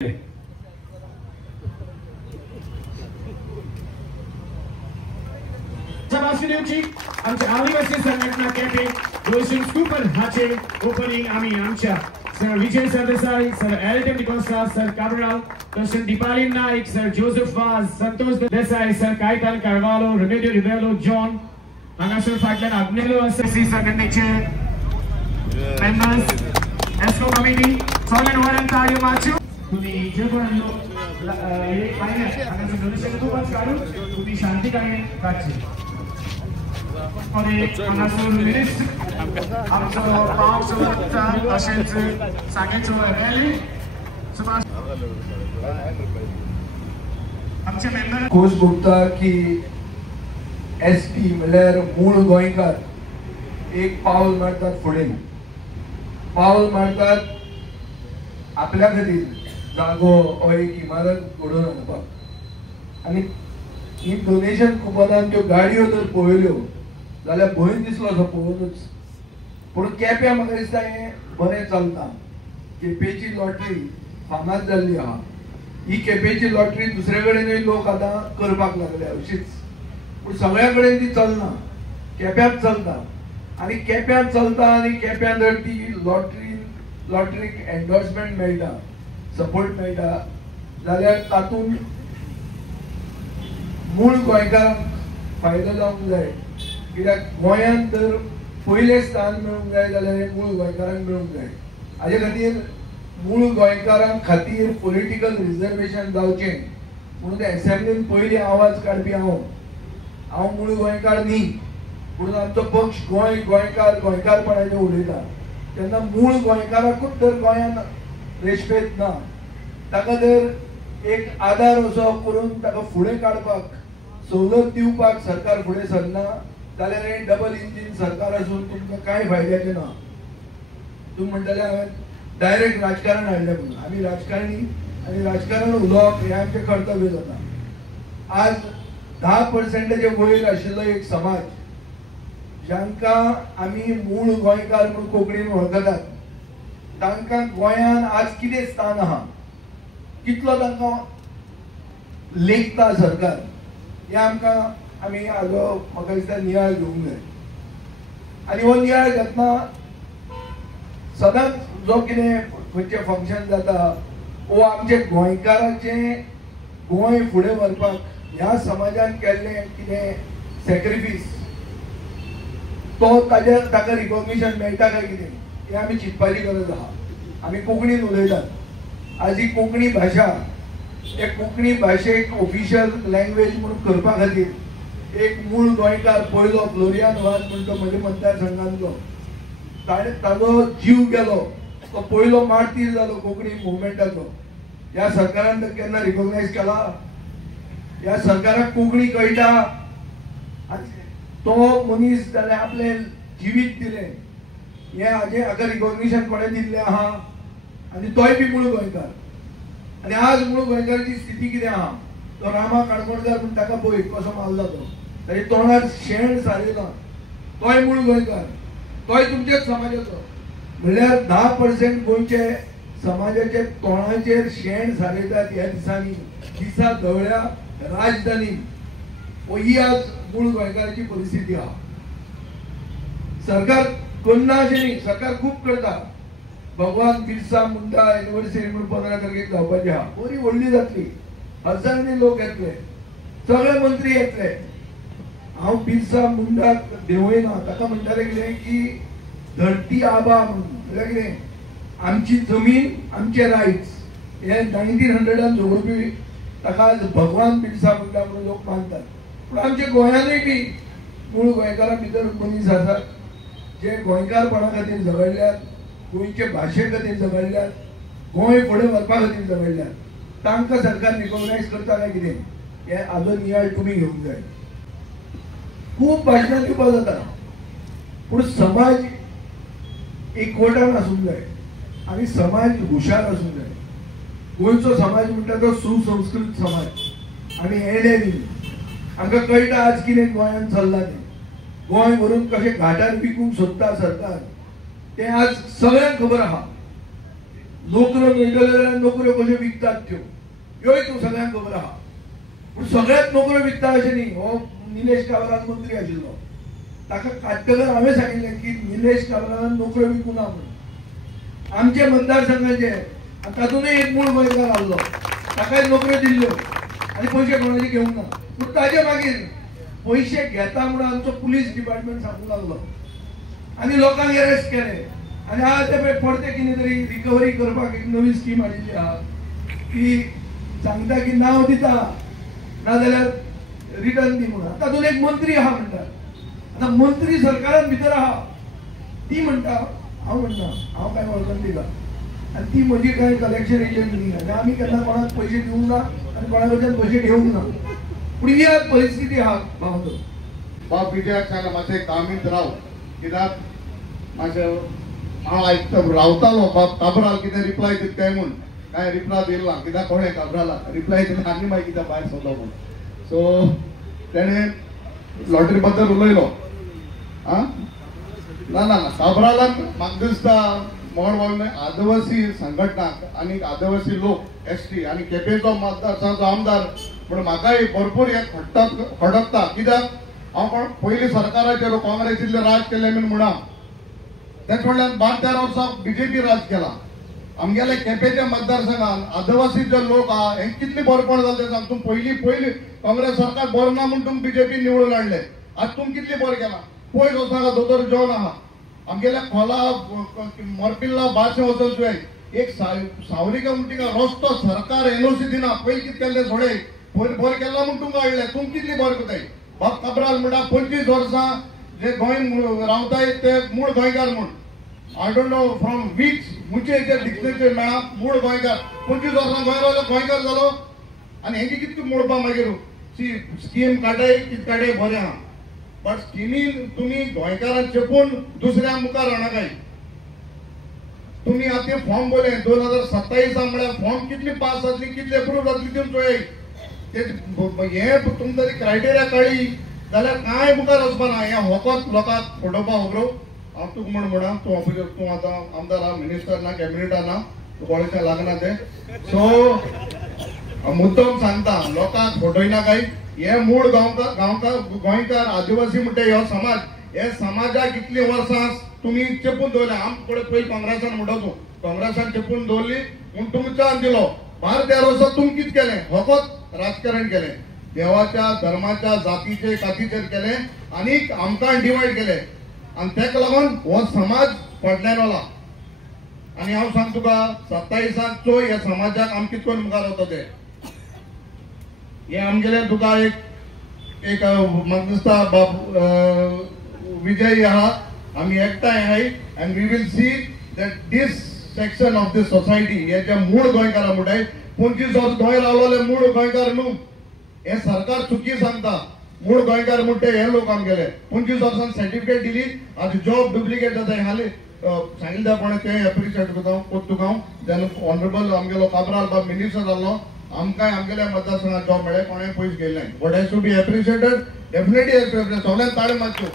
आमचे आदिवासी संघटना कॅफे रोशन स्कूपर हाचे ओपनिंग आम्ही आमच्या सर विजय सरदेसाई, सर एलटेम D'Costa, sir Cabral, sir Deepali Naik, sir Joseph Vaz, Santosh Desai, sir Caitan Carvalho, रेमेडियो Rebelo, John हांगासर फाटल्यान आग्नेलो आरसी संघटनेचे मेंबर्स एस्को कमिटी सगळ्यांक वरान ताळयो मारच्यो. तुम्ही जे कोण एक पाहिजे हांगासर डोनेशन खूपच काढून तुम्ही शांतीकायेन काडची. हांगासर मिनिस्टर आमचो पाव चवथा तशेंच सांगेचो रॅली सुभाष आमचे मेंबर खोस भोगता की एसटी म्हणल्यार मूळ गोंयकार एक पावल मारतात फुडें, पावल मारतात आपल्या खातीर जागो हो एक इमारत घडोवन हाडपाक. आनी ही डोनेशन कुपनान त्यो गाडयो जर पळयल्यो जाल्यार भंय दिसलो असो पळोवनूच. पूण केप्यां म्हाका दिसता हें बरें चलता. केपेची लॉटरी फामाद जाल्ली आहा. ही केपेची लॉटरी दुसरे कडेनूय लोक आतां करपाक लागले अशीच. पूण सगळ्या कडेन ती चलना, केप्यात चलता. आनी केप्यात चलता आनी केप्यां जर ती लॉटरीक एंडोर्समेंट मेळटा, सपोर्ट मेळटा जाल्यार तातूंत मूळ गोंयकारांक फायदो जावंक जाय. कित्याक गोंयांत जर पयलें स्थान मेळूंक जाय जाल्यार हें मूळ गोंयकारांक मेळूंक जाय. हाजे खातीर मूळ गोंयकारांक खातीर पॉलिटिकल रिजर्वेशन जावचें म्हणून एसेंब्लीन पयलीं आवाज काडपी हांव मूळ गोंयकार न्ही, म्हणून आमचो पक्ष गोंयकारपणाचें उलयता. तेन्ना मूळ गोंयकाराकूच जर गोंयांत रेस्पेद ना, ताका जर एक आदार असो करून ताका फुडें काडपाक, सवलत दिवपाक सरकार फुडें सरना जाल्यार हें डबल इंजीन सरकार आसून तुमकां कांय फायद्याचें ना. तुमी म्हणटले हांवें डायरेक्ट राजकारण हाडलें म्हणून. आमी राजकारणी आनी राजकारण उलोवप हें आमचें कर्तव्य जाता. आज 10% वयर आशिल्लो एक समाज जांकां आमी मूळ गोंयकार म्हणून कोंकणीन वळखतात, तांकां गोंयांत आज कितें स्थान आहा, कितलो तांकां लेखता सरकार, हें आमी हाजो म्हाका दिसता नियाळ घेवंक जाय. आनी हो नियाळ घेतना सदांच जो कितें खंयचें फंक्शन जाता वो आमचे गोंयकाराचें गोंय फुडें व्हरपाक ह्या समाजान केल्लें कितें सॅक्रिफीस तो ताका रिकॉग्निशन मेळटा काय कितें हें आमी चिंतपाची गरज आहा. आमी कोंकणीन उलयतात. आज ही कोंकणी भाशा एक कोंकणी भाशेक ऑफिशियल लँग्वेज म्हणून करपा खातीर एक मूळ गोंयकार पयलो फ्लोरियान वाज म्हणटा म्हज्या मतदारसंघांतलो, ताजो जीव गेलो, तो पयलो मारतीर जालो कोंकणी मुवमेंटाचो. ह्या सरकारान केन्ना रिकॉग्नायज केला? ह्या सरकाराक कोंकणी कळटा? तो मनीस जाल्यार आपलें जिवीत दिलें, हें हाका रिकॉग्निशन कोणें दिल्लें आहा? आनी तोय बी मूळ गोंयकार. आनी आज मूळ गोंयकाराची स्थिती कितें आहा? तो रामा काणकोणकार म्हूण ताका पळय कसो मारला तो, ताच्या तोंडार शेण सारयला. तोय मूळ गोंयकार, तोय तुमच्याच समाजाचो. म्हणल्यार 10% गोंयचे समाजाचे तोंडाचेर शेण सारयतात ह्या दिसांनी, दिसा धवळ्या राजधानीत. ही आज मूळ गोंयकाराची परिस्थिती आहा. सरकार करना अशें न्ही, सरकार खूब करता. भगवान बिरसा मुंडा युनिव्हर्सिटी म्हणून 15 तारखेक जावपाची आहा, बरी व्हडली जातली. हजारांनी लोक येतले, सगळे मंत्री येतले. हांव बिरसा मुंडाक देंवयना, ताका म्हणटाले कितें की धरती आबा म्हणून, म्हळ्यार कितें आमची जमीन आमचे रायट्स हे 1900 जोडपी ताका आज भगवान बिरसा मुंडा म्हणून लोक मानतात. पूण आमच्या गोंयांतूय बी मूळ गोंयकारां भितर मनीस आसात जे गोंयकारपणा खातीर झगडल्यात, गोंयचे भाशे खातीर झगडल्यात, गोंय फुडें व्हरपा खातीर झगडल्यात. तांकां सरकार रिकॉग्नायज करता काय कितें हें हाजो नियाळ तुमी घेवंक जाय. खूब भाशणां दिवपाक जाता, पूण समाज एकवटान आसूंक जाय आनी समाज हुशार आसूंक जाय. गोंयचो समाज म्हणटा तो सुसंस्कृत समाज आनी हेडे न्ही. आमकां कळटा आज कितें गोंयांत चल्लां तें. गोंय व्हरून कशें घाटार विकूंक सोदता सरकार तें आज सगळ्यांक खबर आहा. नोकऱ्यो मेळटल्यो जाल्यार नोकऱ्यो कश्यो विकतात त्यो ह्योय तूं सगळ्यांक खबर आहा. पूण सगळ्यात नोकऱ्यो विकता अशें न्ही. हो निलेश काब्राल मंत्री आशिल्लो, ताका काडटकर हांवें सांगिल्लें की निलेश काब्रालान नोकऱ्यो विकूं ना म्हणून. आमचे मतदारसंघाचे तातूंतय एक मूळ गोंयकार आसलो, ताकाय नोकऱ्यो दिल्ल्यो आनी पयशे कोणाचे घेवंक ना. पूण ताचे मागीर पयशे घेता म्हणून आमचो पुलीस डिपार्टमेंट सांगूंक लागलो आनी लोकांक अरेस्ट केले. आनी आज ते परते कितें तरी रिकवरी करपाक एक नवी स्कीम हाडिल्ली आहा की सांगता की नांव दिता नाजाल्यार रिटर्न दी म्हणून. तातूंत एक मंत्री आहा म्हणटा. आतां मंत्री सरकारान भितर आहा, ती म्हणटा हांव म्हणना हांव काय वळखून दिला आनी ती म्हजी कांय कलेक्शन एजंट न्ही आनी आमी केन्ना कोणाक पयशे दिवंक ना आनी कोणा कडच्यान पयशे घेवंक ना. पूण ही आज परिस्थिती आहा भावंडो. बाब विजयाक सांगला मातशें कामीत राव, कित्याक मातशें हांव आयकता रावतालो बाब काब्राल कितें रिप्लाय दिता काय म्हूण. काय रिप्लाय दिला कित्याक कोणें काब्रालाक रिप्लाय दिला आनी मागीर कित्याक भायर सरलो म्हूण. सो तेणें लॉटरी बद्दल उलयलो. आं ना ना ना काब्रालान म्हाका दिसता मोड आदिवासी संघटनाक आनी आदिवासी लोक एसटी आनी केपेंचो मतदारसंघाचो आमदार पूण म्हाकाय भरपूर हे खडकता. कित्याक हांव पयलीं सरकाराचेर काँग्रेसीतले राज केले म्हणा तेच म्हणल्यार 12-13 वर्सां बीजेपी राज केला. आमगेले केपेंच्या मतदारसंघान आदिवासी जे लोक आहा हे कितले बरेपण जालें ते सांग. तूं पयलीं काँग्रेस सरकार बरो ना म्हूण तुमकां बीजेपी निवडून हाडले. आज तुमकां कितलें बरें केलां. पयस वचनाका दोतोर जॉन आहा आमगेल्या खोला मोरपिल्ला भाशे वचून तुवें एक सावरिका म्हणटा रस्तो सरकार एनओसी दिना. पयलीं कितें केल्लें थोडे बरें केलां म्हूण तुमकां हाडलें. तुमकां कितलें बरें कोताय. बाब काब्राल म्हणटा 25 वर्सां जे गोंय रावताय ते मूळ गोंयकार म्हूण. I don't know from which मुचे डिक्शनरी मेळा मूळ गोंयकार. 25 वर्सां गोंय रावलो गोंयकार जालो आनी हेंची कितें मोडपा मागीर स्कीम काडाय कितें काडाय बरें आहा. बट स्किमीन तुम्ही गोंयकारांक चेपून दुसऱ्या मुखार हाडनाकाय. तुम्ही आतां फॉर्म बोले 2027 म्हळ्यार फॉर्म कितली पास जातली कितली अप्रूव जातली ती चोय. हे तुमकां तरी क्रायटेरिया कळ्ळी जाल्यार कांय मुखार वचपा ना. हें होकोच लोकांक फोडोवपा खबरो. हांव तुका म्हण तूं ऑफिसर तूं आतां आमदार आहा मिनिस्टर ना कॅबिनेटा ना तूं कॉलेजाक लागना ते. सो मुद्दम सांगता लोकांक फोटोयनाकाय. हे मूळ गांवकार गोंयकार आदिवासी म्हणटा हो समाज हे समाजाक कितली वर्सां तुम्ही चेपून दवरले. आमचे पयलीं काँग्रेसान म्हणटा तूं काँग्रेसान चेपून दवरली म्हूण तुमच्यान दिलो. 12-13 वर्सां तुमी कितें केलें होकोच राजकारण केलें. देवाच्या धर्माच्या जातीचे कातीचेर केलें आनीक आमकां डिवायड केलें आनी तेका लागून हो समाज पडल्यान वला. आनी हांव सांग तुका 27 चोय ह्या समाजाक आमी कितें करून मुखार वता ते. हे आमगेले तुका एक म्हाका दिसता बाब विजय आहा आमी एकठांय आहाय and we will see that this section of this society हे जे मूळ गोंयकारां म्हणटाय 25 वर्स गोंय रावलेले मूळ गोंयकार न्हू. हे सरकार चुकी सांगता. मूळ गोंयकार म्हणटे हे लोक आमगेले 25 वर्सां सर्टिफिकेट दिली आज जॉब डुप्लिकेट जाता. हालीं सांगिल्ले पण ते एप्रिशिएट करता हांव. देन ऑनरेबल आमगेलो काब्राल बाब मिनिस्टर जाल्लो आमकांय आमगेल्या मतदारसंघात जॉब मेळ्ळे कोणें पयशे घेतले. बट हे शूड बी एप्रिशिएटेड डेफिनेटली. सगळ्यांक ताळे मारच्यो.